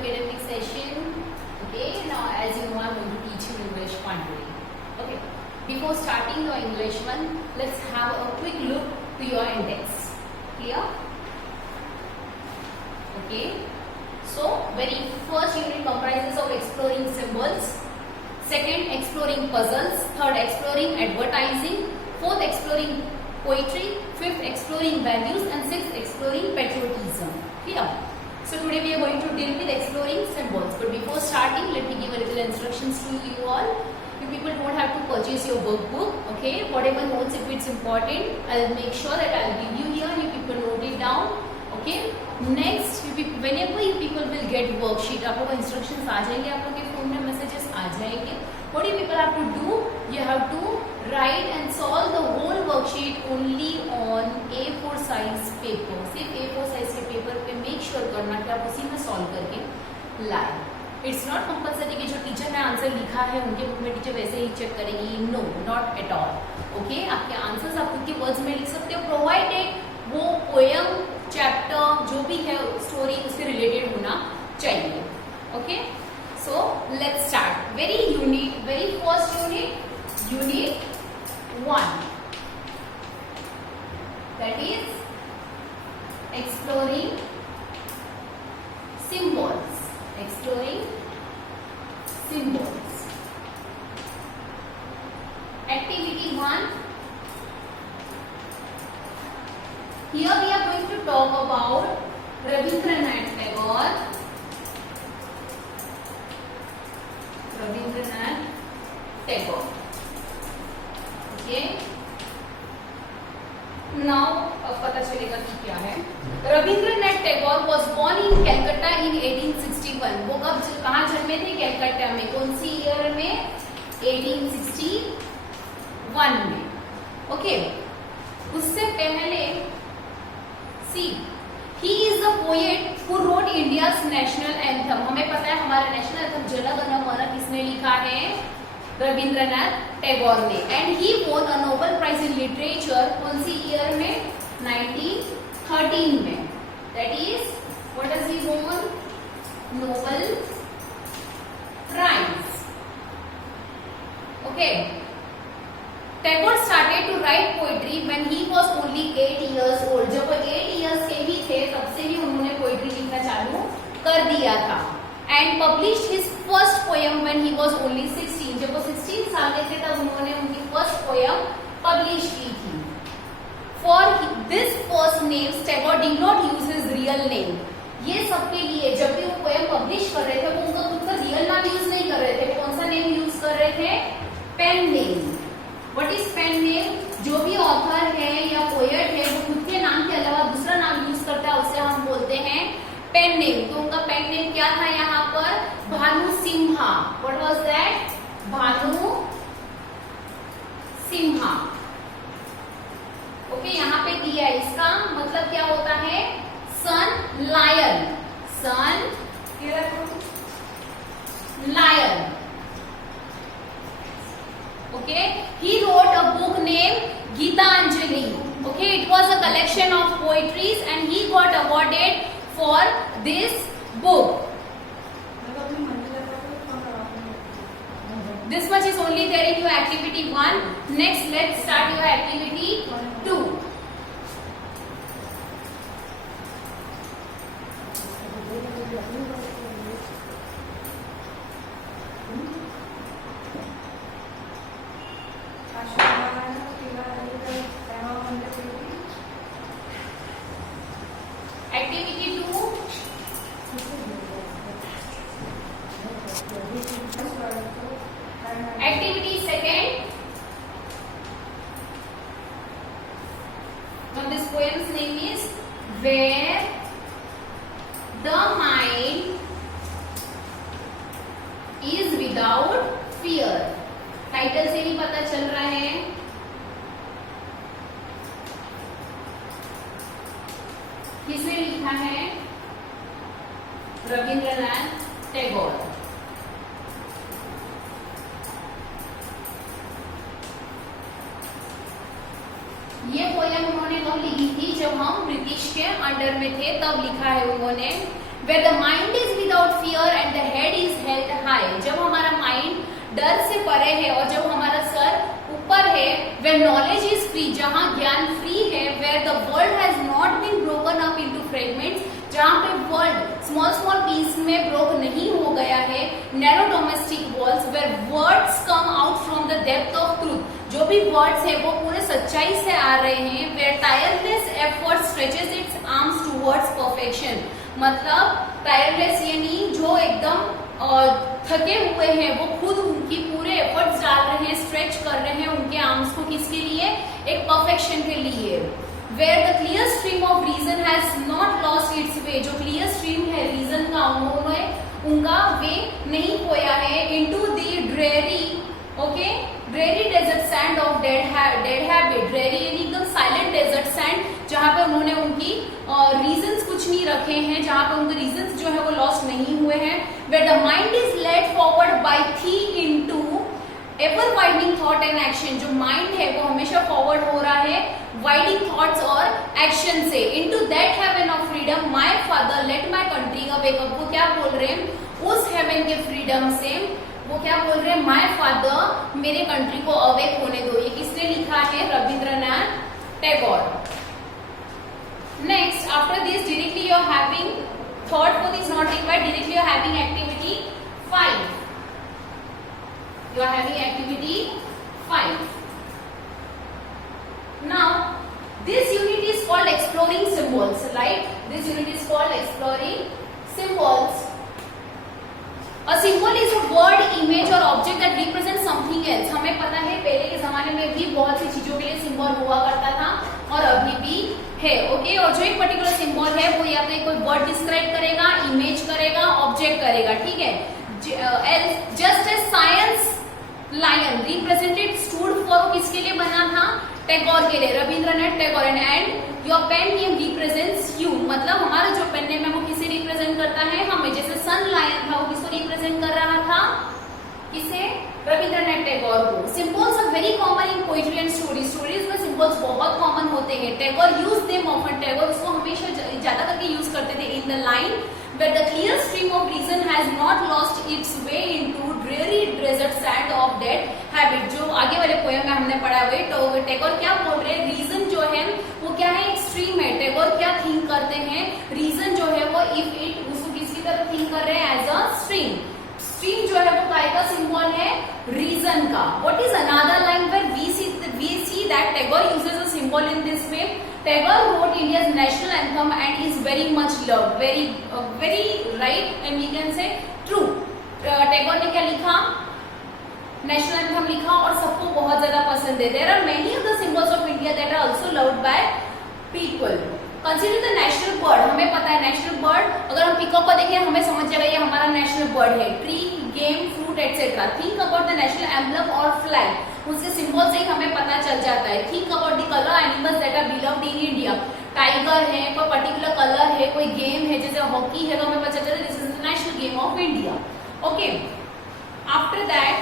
academic session. Okay, now as you know, I'm going to teach you English 1 today. Okay, before starting your English 1, let's have a quick look to your index. Clear? Okay, so very first unit comprises of exploring symbols, second exploring puzzles, third exploring advertising, fourth exploring poetry, fifth exploring values, and sixth exploring patriotism. Clear? So today we are going to deal with exploring symbols. But before starting, let me give a little instructions to you all. You people don't have to purchase your workbook. Okay, whatever notes, if it's important, I'll make sure that I'll give you here. You people note it down. Okay. Next, whenever you people will get worksheet, आप लोगों को instructions आ जाएंगे, आप लोगों के phone में messages आ जाएंगे. What do you people have to do? You have to write and solve the whole worksheet only on A4 size paper. सिर्फ A4 size के paper पे make sure करना कि आप उसी में solve करके लाए. It's not compulsory कि जो टीचर ने आंसर लिखा है उनके बुक में टीचर वैसे ही चेक करेगी. No, not at all. Okay, आपके आंसर्स आप खुद के वर्ड्स में लिख सकते हो. Provided वो पोएम, चैप्टर जो भी है स्टोरी उससे रिलेटेड होना चाहिए. Okay, so let's start. Very first unit 1, that is exploring symbols. Activity 1. Here we are going to talk about Rabindranath Tagore. Okay. Now अब पता चलेगा कि क्या है. Rabindranath Tagore was born in Calcutta in 1861. वो कब कहाँ जन्मे थे? कैलकाटा में. कौन सी ईयर में? 1861 में. ओके, उससे पहले he is the poet who wrote India's national anthem. हमें पता है हमारा नेशनल एंथम जन गण मन किसने लिखा है? रविंद्रनाथ टैगोर ने. And he won a Nobel Prize in Literature. कौन सी ईयर में? 1913 में. That is, what does he won? Nobel Prize. Okay. Tagore started to write poetry when he was only 8 years old. जब वो 8 years के ही थे तब से ही उन्होंने पोइट्री लिखना चालू कर दिया था. And published his first poem when he was only 16. जब वो 16 साल के थे तब उन्होंने उनकी first poem publish की थी. For this first name, Tagore did not use his real name. ये सबके लिए जब भी वो poem publish कर रहे थे वो उनका खुद का real नाम यूज नहीं कर रहे थे. कौन सा नेम यूज कर रहे थे? Pen name. What is pen name? जो भी ऑथर है या पोएट है वो खुद के नाम के अलावा दूसरा नाम यूज करता है, उसे हम बोलते हैं पेन नेम. तो उनका पेन नेम क्या था यहाँ पर? Bhanu Simha. What was that? Bhanu Simha. Okay, यहाँ पे दिया है. इसका मतलब क्या होता है? सन lion. Okay, he wrote a book named Gitanjali. Okay, it was a collection of poetries and he got awarded for this book. This much is only there in your activity 1. Next, let's start your activity 2. Activity 2. Activity 2. Now this poem's name is Where the Mind is Without Fear. Title से भी पता चल रहा है. किसने लिखा है? रविंद्रनाथ टैगोर. ये पोयम उन्होंने कब लिखी थी? जब हम ब्रिटिश के अंडर में थे तब लिखा है उन्होंने. Where the mind is without fear and the head is held high. जब हमारा माइंड डर से परे है और जब हमारा सर ऊपर है, where knowledge is free, जहाँ ज्ञान फ्री है, where the world has not been broken up into fragments, जहाँ पे वर्ल्ड स्मॉल स्मॉल पीस में ब्रोक नहीं हो गया है, narrow domestic walls, where words come out from the depth of truth, जो भी वर्ड्स है वो पूरे सच्चाई से आ रहे हैं, where tireless effort stretches its arms towards perfection, मतलब टायरलेस यानी जो एकदम थके हुए हैं वो खुद उनकी पूरे एफर्ट्स डाल रहे हैं, स्ट्रेच कर रहे हैं उनके आर्म्स को, किसके लिए, एक परफेक्शन के लिए। Where the clear stream of reason has not lost its way, जो क्लियर स्ट्रीम है रीजन का, उन्होंने उनका वे नहीं खोया है, into the dreary, okay, dreary desert sand of dead habit, dreary यानी एकदम साइलेंट डेजर्ट सैंड, जहाँ पे उन्होंने उनकी रीजंस कुछ नहीं रखे हैं, जहाँ पे उनके रीजंस जो है वो लॉस्ट नहीं हुए हैं। Where the mind is led forward by thee into ever widening thought and action, जो माइंड है वो हमेशा फॉरवर्ड हो रहा है वाइडिंग थॉट्स और एक्शन से, into that heaven of freedom my father let my country awake up, वो क्या बोल रहे हैं, उस हेवन के फ्रीडम से वो क्या बोल रहे हैं, माय फादर मेरे कंट्री को अवेक होने दो। ये किसने लिखा है, Rabindranath Tagore. Next, after this directly you are having thought for this not required, directly you are having activity 5, you are having activity 5. Now this unit is called exploring symbols, right? This unit is called exploring symbols. A symbol is a word, image or object that represents something else. हमें पता है पहले के जमाने में भी बहुत सी चीजों के लिए सिंबल हुआ करता था और अभी भी है, ओके। और जो एक पर्टिकुलर सिंबल है वो या तो कोई वर्ड डिस्क्राइब करेगा, इमेज करेगा, ऑब्जेक्ट करेगा, ठीक है। Just as science lion represented stood for, किसके लिए बना था, टैगोर के लिए, Rabindranath Tagore. And your pen name represents you, मतलब हमारा जो पेन नेम है वो किसे रिप्रेजेंट करता है, हमें। जैसे सन लायन था वो किसको रिप्रेजेंट कर रहा था, किसे, रविंद्रनाथ टैगोर को। Symbols are very common in poetry and stories, stories में सिंबल्स बहुत कॉमन होते हैं। Tagore use them often, Tagore उसको हमेशा ज्यादा करके यूज करते थे। In the line where the clear stream of reason has not lost its way into dreary desert sand of dead habit, जो आगे वाले पोएम में हमने पढ़ा हुआ है। तो टैगोर क्या बोल रहे हैं, रीजन जो है वो क्या है, एक स्ट्रीम है। टैगोर क्या थिंक करते हैं, रीजन जो है वो इफ इट, उसको किसकी तरह थिंक कर रहे हैं, एज अ स्ट्रीम। स्ट्रीम जो है वो काय का सिंबल है, रीजन का। What is another line where we see that Tagore uses a symbol in this way. Tagore wrote India's national anthem and is very much loved, very right, and we can say true. Tagore ने क्या लिखा, national anthem लिखा और सबको बहुत ज्यादा पसंद है। There are many other symbols of India that are also loved by people. Consider the national bird, हमें पता है नेशनल बर्ड, अगर हम पिकॉक को देखें हमें समझ जाएगा ये हमारा नेशनल बर्ड है। Tree, game, fruit etcetera. Think about the national emblem और फ्लैग, उसके सिंबल से ही हमें पता चल जाता है। Think about the colour animals that are beloved in India. Tiger है, कोई पर्टिकुलर कलर है, कोई गेम है, जैसे हॉकी है, तो हमें पता चलता है this is the national game of India, okay. After that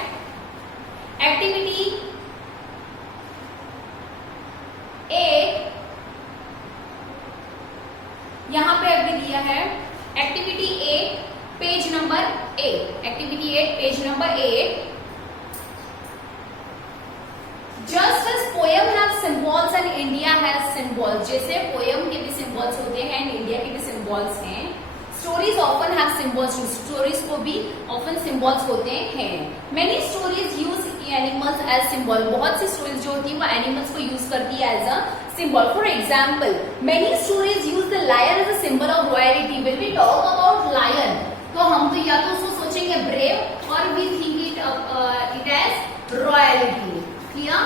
activity 8 यहां पे अभी दिया है, activity 8 page number 8, activity 8 page number 8। Just as poem have symbols and India has symbols, जैसे poem के भी symbols होते हैं and India के भी symbols हैं, stories often have symbols too, stories को भी often symbols होते हैं। Many stories use animals as symbol, बहुत सी stories जो होती है वो animals को use करती है as a symbol. For example, many stories use the lion as a symbol of royalty. When we talk about lion, तो हम तो या तो उसको सोचेंगे brave और we think it as royalty. Clear?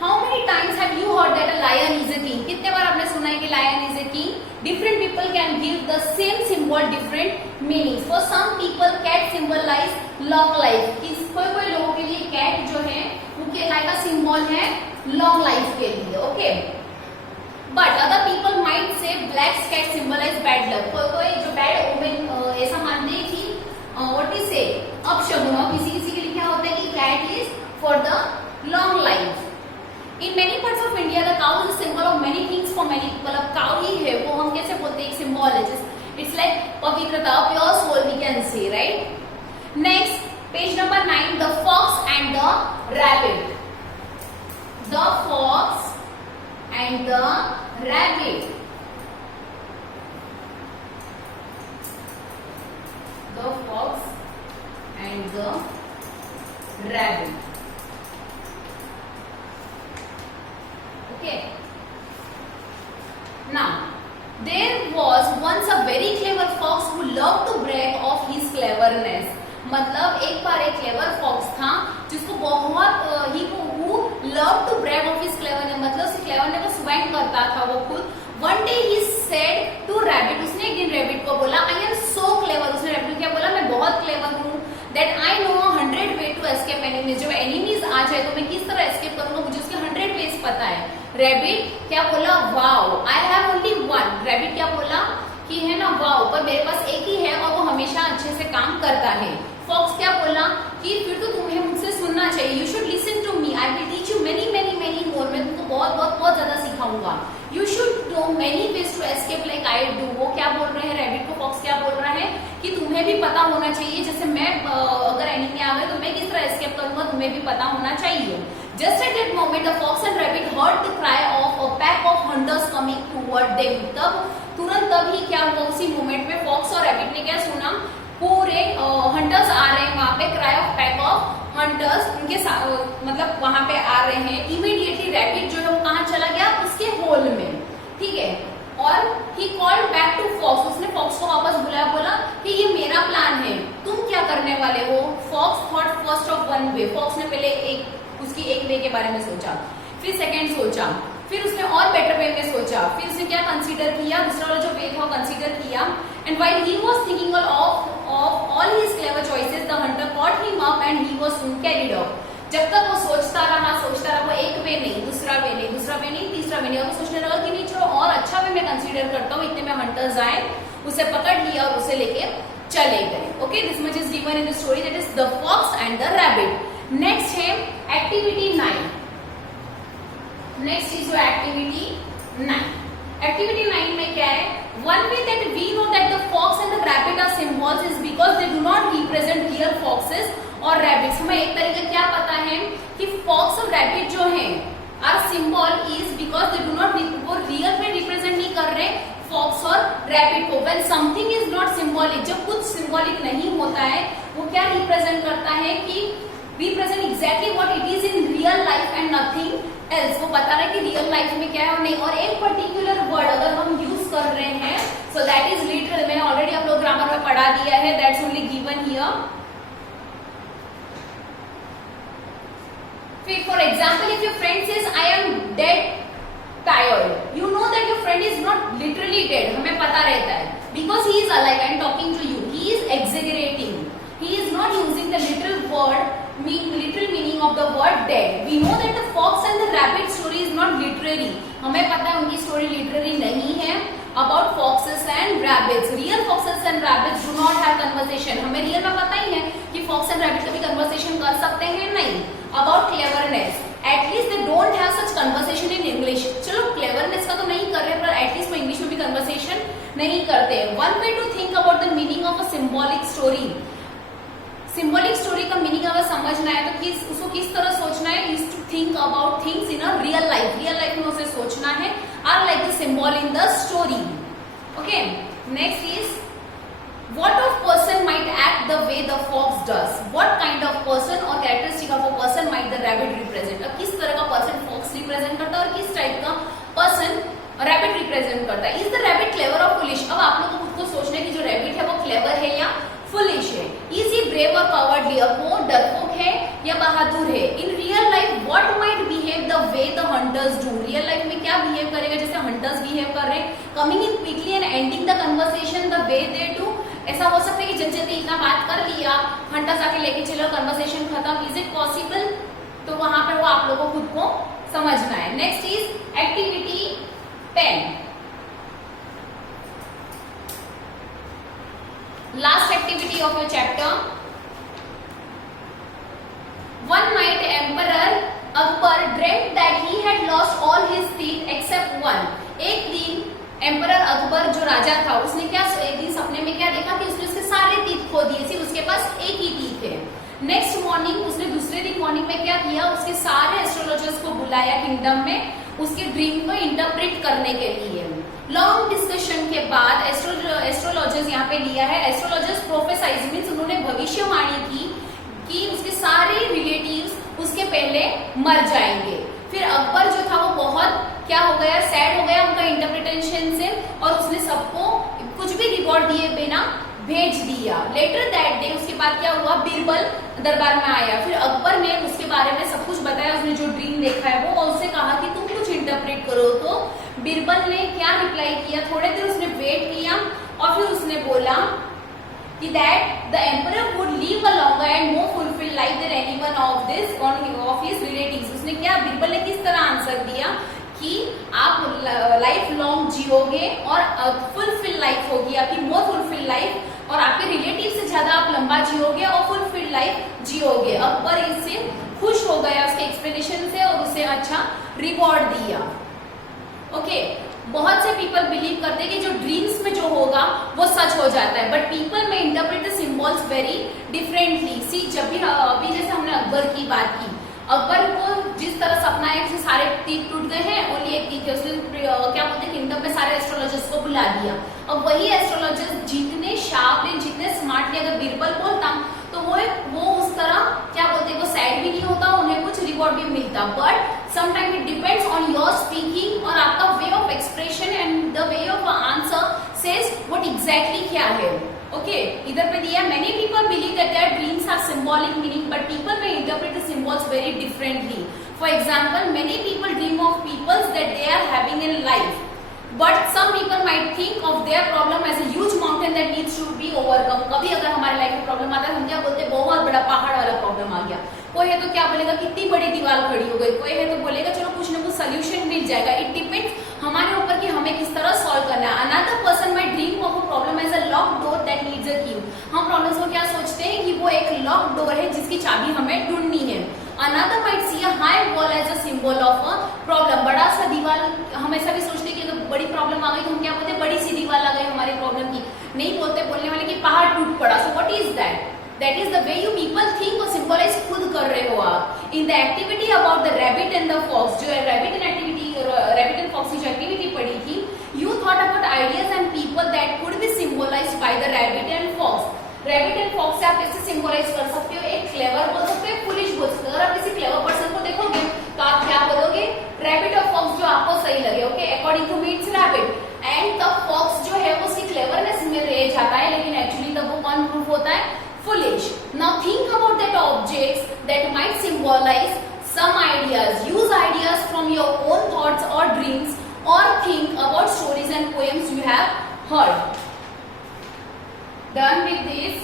How many times have you heard that a lion is a king? कितने बार आपने सुना है कि lion is a king? Different people can give the same symbol different meanings. For some people, cat symbolize long life. कोई लोगों के लिए cat जो है वो क्या का symbol है, long life के लिए, okay? But other people might say black cat symbolize bad luck. कोई जो bad omen ऐसा मानते हैं कि what we say अपशगुन, और किसी के लिए क्या होता है कि cat is for the long life. In many parts of India, the cow is a symbol of many things for many people. अब cow ही है वो हम कैसे बोलते हैं, एक symbol है। It's like पवित्रता, pure soul we can say, right? Next, page number 9, the fox and the rabbit. The fox and the rabbit. The fox and the rabbit. Okay. Now, there was once a very clever fox who loved to brag of his cleverness. मतलब एक बार एक clever fox था जिसको बहुत ही who loved to brag of his cleverness, मतलब उसकी cleverness को swag करता था वो खुद. One day he said to rabbit, उसने एक दिन रैबिट को बोला, I am so clever. उसने रैबिट को क्या बोला, मैं बहुत क्लेवर हूँ. That I know 100 way to escape enemies. जब enemies आ जाए तो मैं किस तरह escape करूँगा, मुझे उसके 100 ways पता है. रैबिट क्या बोला, wow, I have only one. Rabbit क्या बोला कि है ना वाओ, पर मेरे पास एक ही है और वो हमेशा अच्छे से काम करता है. फॉक्स क्या बोला कि फिर तो तुम्हें मुझसे सुनना चाहिए. You should listen to me, I will teach you many many many more. मैं तुमको बहुत बहुत बहुत ज्यादा सिखाऊंगा. You should know many ways to escape like I do. वो क्या बोल रहे हैं रैबिट को, फॉक्स क्या बोल रहा है कि तुम्हें भी पता होना चाहिए, जैसे मैं अगर एनिमी आ गए तो मैं किस तरह एस्केप करूंगा, तुम्हें भी पता होना चाहिए. Just at that moment, the fox and rabbit heard the cry of a pack of hunters coming toward them. तब तुरंत तभी क्या हुआ, उसी मोमेंट में फॉक्स और रैबिट ने क्या सुना, पूरे हंटर्स आ रहे हैं वहां पे. Cry of pack of hunters, उनके मतलब वहां पे आ रहे हैं. इमीडिएटली रैबिट जो है वो कहाँ चला गया, उसके होल में. ठीक है. और he called back to fox, उसने फॉक्स को वापस बुलाया, बोला कि ये मेरा प्लान है, तुम क्या करने वाले हो. Fox thought first of one way. Fox ने पहले उसकी एक वे के बारे में सोचा, फिर सेकंड सोचा, फिर उसने और बेटर वे में सोचा, फिर उसने क्या कंसीडर किया, दूसरा वाला जो वे था वो कंसीडर किया. And while he was thinking of all his clever choices, the Hunter cot him up and he was soon carried of. जब तक वो सोचता रहा, वो एक वे नहीं, दूसरा वे नहीं, तीसरा वे नहीं, और वो सोचने लगा कि नहीं चलो और अच्छा वे मैं कंसीडर करता हूँ. इतने में हंटर्स आए, उसे पकड़ लिया और उसे लेके चले गए. Okay, this much is given in the story, that is the fox and the rabbit. Next है activity 9. Next is your activity 9. Activity 9 में क्या है, one way that we know that the fox and the rabbit are symbols is because they do not represent real foxes और rabbits. हमें एक तरीके क्या पता है कि फॉक्स और रैबिट जो है are symbol is because they do not, वो रियल में रिप्रेजेंट नहीं कर रहे फॉक्स और रैबिट को. When something is not symbolic, जब कुछ सिंबॉलिक नहीं होता है, वो क्या रिप्रेजेंट करता है कि represent exactly what it is in real life and nothing else. वो बता रहा है कि रियल लाइफ में क्या है और नहीं. और एक पर्टिकुलर वर्ड अगर हम यूज कर रहे हैं, सो दैट इज लिटरल. मैंने ऑलरेडी आप लोग ग्रामर में पढ़ा दिया है, that's only given here. For example, if your friend says I am dead tired, you know that your friend is not literally dead. हमें पता रहता है because he is alive and talking to you. He is exaggerating, he is not using the literal word, literal meaning of the word dead. We know that the fox and the rabbit story is not literary. हमें पता है उनकी story literary नहीं है. About foxes and rabbits, real foxes and rabbits do not have conversation. हमें real में पता ही है कि fox and rabbit कभी conversation कर सकते हैं नहीं. About cleverness, at least they don't have such conversation in English. चलो cleverness का तो नहीं कर रहे, पर at least वो इंग्लिश में भी conversation नहीं करते. One way to think about the meaning of a symbolic story. Symbolic story का मीनिंग अगर समझना है तो उसको किस तरह सोचना है, is to think about things in a real life. Real life में उसे सोचना है, are like the symbol in the story. Okay, next is what of person might act the way the fox does. What kind of person और characteristic of a person might the rabbit represent. अब किस तरह का person fox represent करता है और किस type का पर्सन रैबिट रिप्रेजेंट करता है. इज द रैबिट क्लेवर और फुलिश. अब आप लोग को खुद को सोचना है कि जो रैबिट है वो क्लेवर है या फुलिश है. इज ही ब्रेव और कवर्डली, अब वो डरपोक है या बहादुर है. In real life what might behave the way the hunters do. Real life में क्या बिहेव करेगा जैसे हंटर्स बिहेव कर रहे हैं. Coming in quickly and ending the conversation the way they do. ऐसा हो सकता है कि जल्दी जल्दी इतना बात कर लिया, हंटर्स आके लेके चलो, कन्वर्सेशन खत्म. Is it possible? तो वहां पर वो आप लोगों को खुद को समझना है. Next is activity 10. Last activity of your chapter. One night Emperor Akbar dreamt that he had lost all his teeth except one. एक दिन एम्परर अकबर जो राजा था उसने क्या एक दिन मॉर्निंग, उसने दूसरे दिन मॉर्निंग में क्या किया, उसके सारे एस्ट्रोलॉजर्स को बुलाया किंगडम में उसके ड्रीम को इंटरप्रेट करने के लिए। लॉन्ग डिस्कशन के बाद एस्ट्रोलॉजर्स यहाँ पे लिया है, एस्ट्रोलॉजर्स प्रोफेसाइज मीन्स उन्होंने भविष्यवाणी की कि उसके सारे रिलेटिव्स उसके पहले मर जाएंगे। फिर अकबर जो था वो बहुत क्या हो गया, सैड हो गया उनका इंटरप्रिटेशन से, और उसने सबको कुछ भी रिवॉर्ड दिए बिना भेज दिया। लेटर दैट डे उसके बाद क्या हुआ, बीरबल दरबार में आया। फिर अकबर ने उसके बारे में सब कुछ बताया, उसने जो ड्रीम देखा है वो, और उससे कहा कि तुम कुछ इंटरप्रेट करो। तो बीरबल ने क्या रिप्लाई किया, थोड़े देर उसने वेट किया और फिर उसने बोला कि that the emperor would leave a longer and more fulfil life than anyone of his relatives. उसने क्या, बीरबल ने किस तरह आंसर दिया कि आप लाइफ लॉन्ग जियोगे और फुलफिल लाइफ होगी आपकी, मोर फुलफिल लाइफ, और आपके रिलेटिव से ज्यादा आप लंबा जियोगे और फुलफिल लाइफ जियोगे। अकबर इससे खुश हो गया उसके एक्सप्लेनेशन से और उसे अच्छा रिवॉर्ड दिया। ओके, बहुत से पीपल बिलीव करते हैं कि जो ड्रीम्स में जो होगा वो सच हो जाता है, but people may interpret the symbols very differently. See जब भी अभी जैसे हमने अकबर की बात की, अकबर को जिस तरह सपना है कि सारे तीर टूट गए हैं, ओनली एक तीर थे, उसने क्या बोलते हैं किंगडम में सारे एस्ट्रोलॉजर्स को बुला दिया। अब वही एस्ट्रोलॉजर्स जितने शार्प थे, जितने स्मार्टली अगर बीरबल बोलता तो वो उस तरह क्या बोलते हैं, वो सैड भी नहीं होता, उन्हें कुछ रिवॉर्ड भी मिलता। But sometime it depends on your speaking और आपका way of expression and the way of answer says what exactly क्या है। ओके, इधर पे दिया, many people believe that their dreams have symbolic meaning but people may interpret the symbols very differently. For example, many people dream of peoples that they are having in life, but some people might think of their problem as a huge mountain that needs to be overcome. कभी अगर हमारे life में problem आता है, हम क्या बोलते हैं, बहुत बड़ा पहाड़ वाला प्रॉब्लम आ गया। कोई है तो क्या बोलेगा, कितनी बड़ी दीवार खड़ी हो गई, कोई है तो बोलेगा चलो कुछ ना कुछ सोल्यूशन मिल जाएगा। इट डिपेंड्स हमारे ऊपर कि हमें किस तरह सॉल्व करना है। Another person might dream of a problem as a lock door that needs a key. हम प्रॉब्लम्स को क्या सोचते हैं कि वो एक लॉक डोर है जिसकी चाबी हमें ढूंढनी है। Another might see a high wall as a symbol of a problem. बड़ा सा दीवार, हम ऐसा भी सोचते हैं कि अगर बड़ी प्रॉब्लम आ गई तो हम क्या बोलते हैं, बड़ी सी दीवार आ गई हमारी प्रॉब्लम की। नहीं बोलते बोलने वाले कि पहाड़ टूट पड़ा। So what is that? That is the way you people think और symbolize खुद कर रहे हो आप। In the activity about the rabbit and the fox, जो rabbit and fox की जो activity पढ़ी थी, you thought about ideas and people that could be symbolized by the rabbit and fox. Rabbit and fox से आप कैसे symbolize कर सकते हो? एक clever बोल सकते हो, foolish बोल सकते हो। अगर आप किसी clever person को देखोगे तो आप क्या बोलोगे? Rabbit और fox जो आपको सही लगे, okay? According to me it's rabbit. And the fox जो है वो उसकी cleverness में रह जाता है, लेकिन actually तब वो कौन proof होता है? Foolish. Now think about that objects that might symbolize some ideas. Use ideas from your own thoughts or dreams, or think about stories and poems you have heard. Done with this.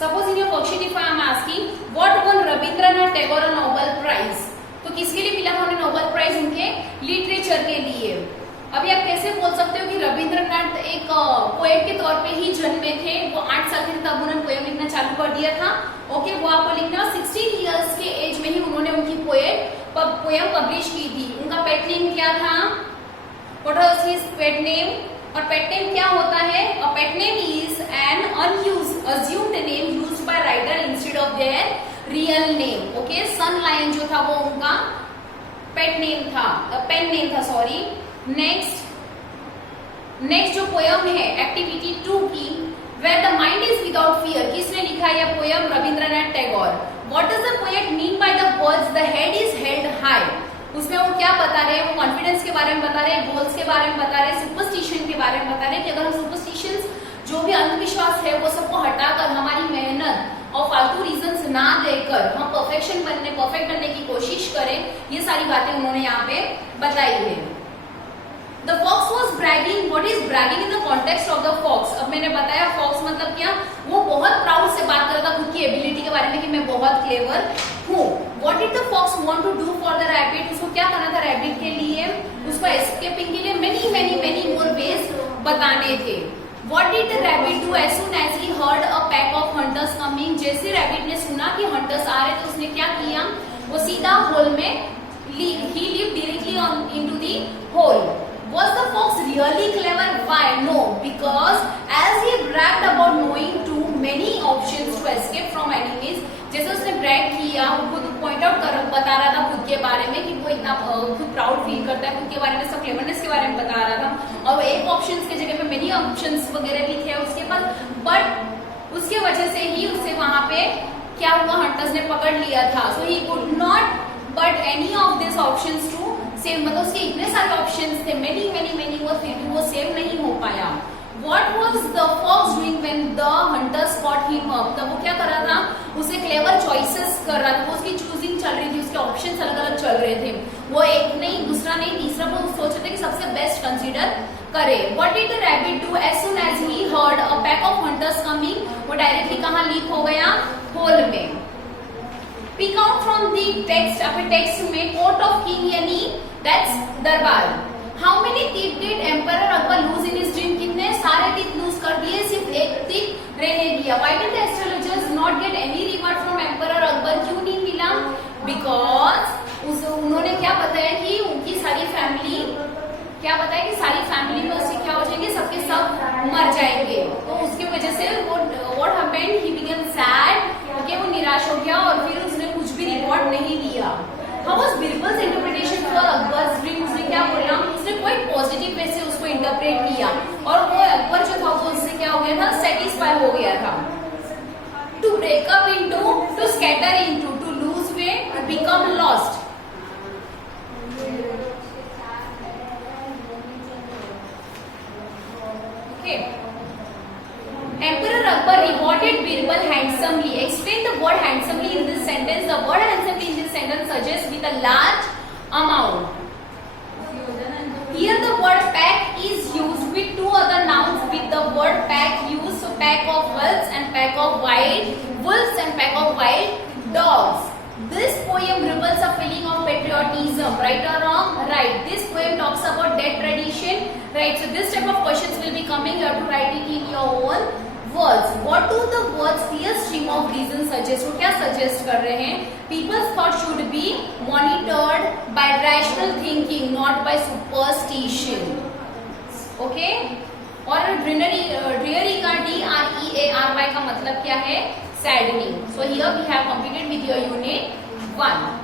Suppose in your worksheet if I am asking what won Rabindranath Tagore a Nobel Prize, तो किसके लिए मिला था उन्हें Nobel prize? उनके literature के लिए। अभी आप कैसे बोल सकते हो कि रविंद्रनाथ एक पोएट के तौर पे ही जन्मे थे, वो 8 साल के तब उन्होंने पोएम लिखना चालू कर दिया था। ओके, वो आपको लिखना 16 इयर्स के एज में ही उन्होंने उनकी पोएम पब्लिश की थी। उनका पेट नेम क्या था? What was his pet name? और पेट नेम क्या होता है? A pet name is an assumed name used by writer instead of their real name. Okay, sun lion जो था वो उनका पेट नेम था, पेन नेम था, सॉरी। नेक्स्ट जो पोयम है एक्टिविटी 2 की, where the mind is without fear, किसने लिखा है यह poem? Rabindranath Tagore. What does the poet mean by the words the head is held high? उसमें वो क्या बता रहे हैं? वो कॉन्फिडेंस के बारे में बता रहे हैं, गोल्स के बारे में बता रहे हैं, सुपरस्टिशन के बारे में बता रहे हैं कि अगर हम सुपरस्टिशंस जो भी अंधविश्वास है वो सबको हटाकर हमारी मेहनत और फालतू रीजंस ना देकर हम परफेक्ट बनने की कोशिश करें, ये सारी बातें उन्होंने यहाँ पे बताई है। The fox was bragging. What is bragging in the context of the fox? अब मैंने बताया fox मतलब क्या, वो बहुत प्राउड से बात कर रहा था खुद की एबिलिटी के बारे में कि मैं बहुत क्लेवर हूँ। What did the fox want to do for the rabbit? उसको क्या करना था रैबिट के लिए? उसको एस्केपिंग के लिए many more ways बताने थे। What did the rabbit do as soon as he heard a pack of hunters coming? जैसे रैबिट ने सुना कि हंटर्स आ रहे तो उसने क्या किया? वो सीधा होल में he leaped directly into the hole. Was the fox really clever? Why? No, because as he bragged about knowing too many options to escape from enemies, जैसे उसने ब्रैग किया, वो खुद पॉइंट आउट कर बता रहा था खुद के बारे में कि वो इतना खुद प्राउड फील करता है खुद के बारे में, सब क्लेवरनेस के बारे में बता रहा था, और वो एक ऑप्शंस की जगह पे मेनी ऑप्शंस वगैरह भी थे उसके पास, बट उसके वजह से ही उसे वहां पे क्या हुआ, हंटर्स ने पकड़ लिया था. So he could not but any of this options to save, मतलब उसके इतने सारे ऑप्शंस थे, मेनी मेनी मेनी, वो फिर भी वो सेव नहीं हो पाया. What was the fox doing when the hunters caught him up? तब वो क्या कर रहा था, उसे क्लेवर चॉइसेस कर रहा था, वो उसकी चूजिंग चल रही थी, उसके ऑप्शंस अलग अलग चल रहे थे, वो एक नहीं दूसरा नहीं तीसरा, वो सोच रहे थे कि सबसे बेस्ट कंसीडर करे. What did the rabbit do as soon as he heard a pack of hunters coming? वो डायरेक्टली कहाँ लीप हो गया, होल में. Pick out from the text, अपने टेक्स्ट में कोर्ट ऑफ किंग यानी दैट्स दरबार. How many teeth did Emperor Akbar lose in his dream? कितने सारे teeth lose कर दिए, सिर्फ एक teeth रहने दिया. Why did the astrologers not get any reward from Emperor Akbar? क्यों नहीं मिला? Because उन्होंने क्या बताया कि उनकी सारी फैमिली, क्या बताया कि सारी फैमिली में उससे क्या हो जाएंगे, सबके सब मर जाएंगे. तो उसकी वजह से what happened? He became sad. Okay, वो निराश हो गया और फिर उसने कुछ भी रिवॉर्ड नहीं दिया. How was Birbal's interpretation for Akbar's dream? उसने क्या बोला, उसने कोई पॉजिटिव वे से उसको इंटरप्रेट किया और वो अकबर जो था वो उससे क्या हो गया था, सेटिस्फाई हो गया था. To break up into, to scatter into, to lose way, to become lost. Okay. Emperor Akbar rewarded Birbal handsomely. Explain the word handsomely in this sentence. The word handsomely in this sentence suggests with a large amount. Here the word pack is used with two other nouns with the word pack used. So pack of wolves and pack of wild wolves and pack of wild dogs. This poem reveals a feeling of patriotism. Right or wrong? Right. This poem talks about dead tradition. Right. So this type of questions will be coming. You have to write it in your own words. What do the words clear stream of reason suggest? वो क्या suggest कर रहे हैं? People's thought should be monitored by rational thinking, not by superstition. Okay? और dreary का DREARY का मतलब क्या है? Saddening. So here we have completed with your unit 1.